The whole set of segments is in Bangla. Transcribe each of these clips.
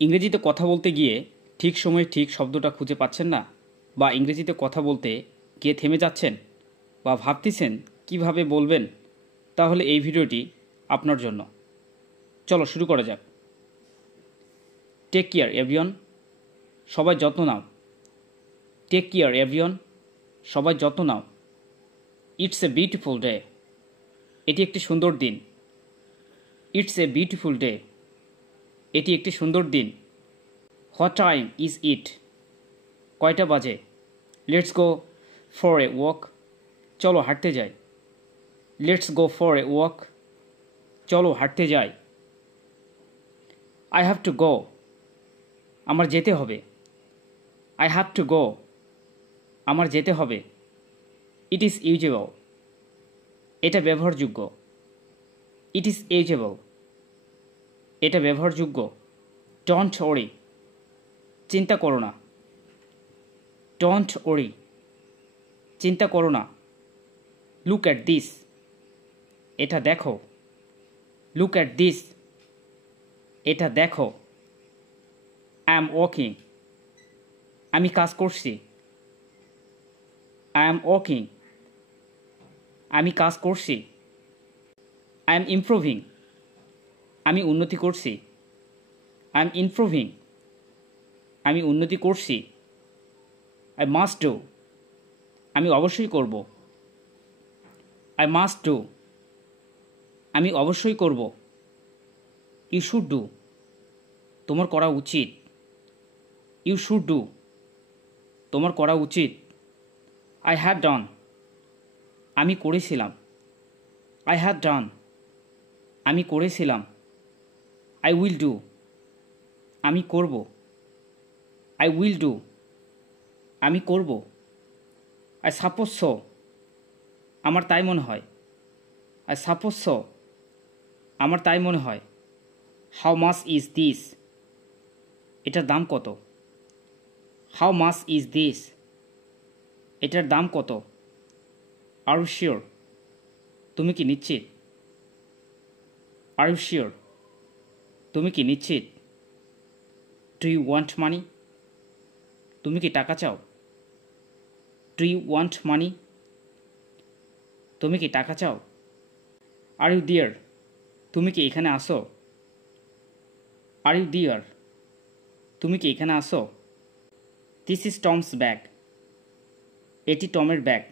ইংরেজিতে কথা বলতে গিয়ে ঠিক সময়ে ঠিক শব্দটা খুঁজে পাচ্ছেন না, বা ইংরেজিতে কথা বলতে গিয়ে থেমে যাচ্ছেন, বা ভাবতেছেন কিভাবে বলবেন, তাহলে এই ভিডিওটি আপনার জন্য। চলো শুরু করা যাক। টেক কেয়ার এভরিওয়ান, সবাই যত্ন নাও। টেক কেয়ার এভরিওয়ান, সবাই যত্ন নাও। ইটস এ বিউটিফুল ডে, এটি একটি সুন্দর দিন। ইটস এ বিউটিফুল ডে, এটি একটি সুন্দর দিন। হোয়াট টাইম ইজ ইট, কয়টা বাজে? Let's go for a walk, চলো হাঁটতে যাই। Let's go for a walk, চলো হাঁটতে যাই। আই হ্যাভ টু গো, আমার যেতে হবে। আই হ্যাভ টু গো, আমার যেতে হবে। ইট ইজ ইউজেবল, এটা ব্যবহারযোগ্য। ইট ইজ ইউজেবল, এটা ব্যবহারযোগ্য। ডোন্ট ওয়ারি, চিন্তা করো না। ডোন্ট ওয়ারি, চিন্তা করো না। লুক অ্যাট দিস, এটা দেখো। লুক অ্যাট দিস, এটা দেখো। আই এম ওয়াকিং, আমি কাজ করছি। আই এম ওয়াকিং, আমি কাজ করছি। আই এম ইমপ্রুভিং, আমি উন্নতি করছি। আই এম ইমপ্রুভিং, আমি উন্নতি করছি। আই মাস্ট ডু, আমি অবশ্যই করব। আই মাস্ট ডু, আমি অবশ্যই করব। ইউ শুড ডু, তোমার করা উচিত। ইউ শুড ডু, তোমার করা উচিত। আই হ্যাভ ডান, আমি করেছিলাম। আই হ্যাভ ডান, আমি করেছিলাম। আই উইল ডু, আমি করব। আই উইল ডু, আমি করব। আই সাপোজ সো, আমার তাই মনে হয়। আই সাপোজ সো, আমার তাই মনে হয়। হাউ মাচ ইজ দিস, এটার দাম কত? হাউ মাচ ইজ দিস, এটার দাম কত? আর ইউ শিওর, তুমি কি নিশ্চিত? আর ইউ শিওর, তুমি কি নিশ্চিত? ডু ইউ ওয়ান্ট মানি, তুমি কি টাকা চাও? ডু ইউ ওয়ান্ট মানি, তুমি কি টাকা চাও? আর ইউ ডিয়ার, তুমি কি এখানে আসো? আর ইউ ডিয়ার, তুমি কি এখানে আসো? দিস ইজ টমস ব্যাগ, এটি টমের bag.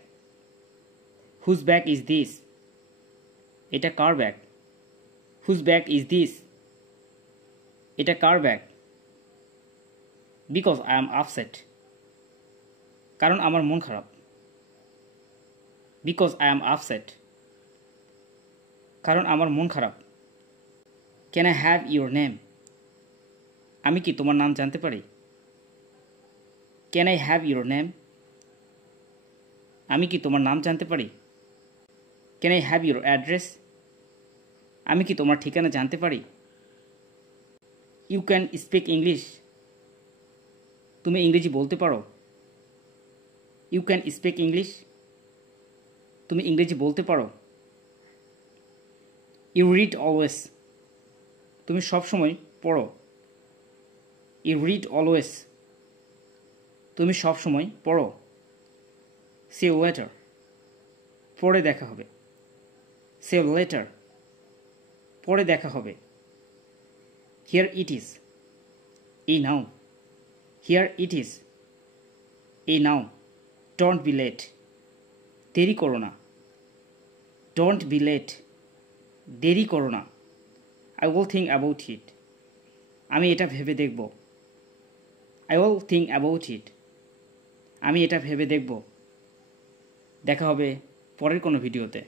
Whose bag is this, এটা কার bag? Whose bag is this, এটা কার bag? Because I am upset, কারণ আমার মন খারাপ। বিকজ আই এম আপসেট, কারণ আমার মন খারাপ। Can I have your name, আমি কি তোমার নাম জানতে পারি? Can I have your name, আমি কি তোমার নাম জানতে পারি? Can I have your address, আমি কি তোমার ঠিকানা জানতে পারি? ইউ ক্যান স্পিক ইংলিশ, তুমি ইংরেজি বলতে পারো। ইউ ক্যান স্পিক ইংলিশ, তুমি ইংরেজি বলতে পারো। ইউ রিড অলওয়েজ, তুমি সবসময় পড়ো। ইউ রিড অলওয়েজ, তুমি সবসময় পড়ো। সি ইউ লেটার, পরে দেখা হবে। সি ইউ লেটার, পরে দেখা হবে। হিয়ার ইট ইজ, এই নাও। হিয়ার ইট ইজ, এই নাও। ডোন্ট বি লেট, দেরি করো না। ডোন্ট বি লেট, দেরি করো না। I will think about it, আমি এটা ভেবে দেখব। I will think about it, আমি এটা ভেবে দেখব। দেখা হবে পরের কোনো ভিডিওতে।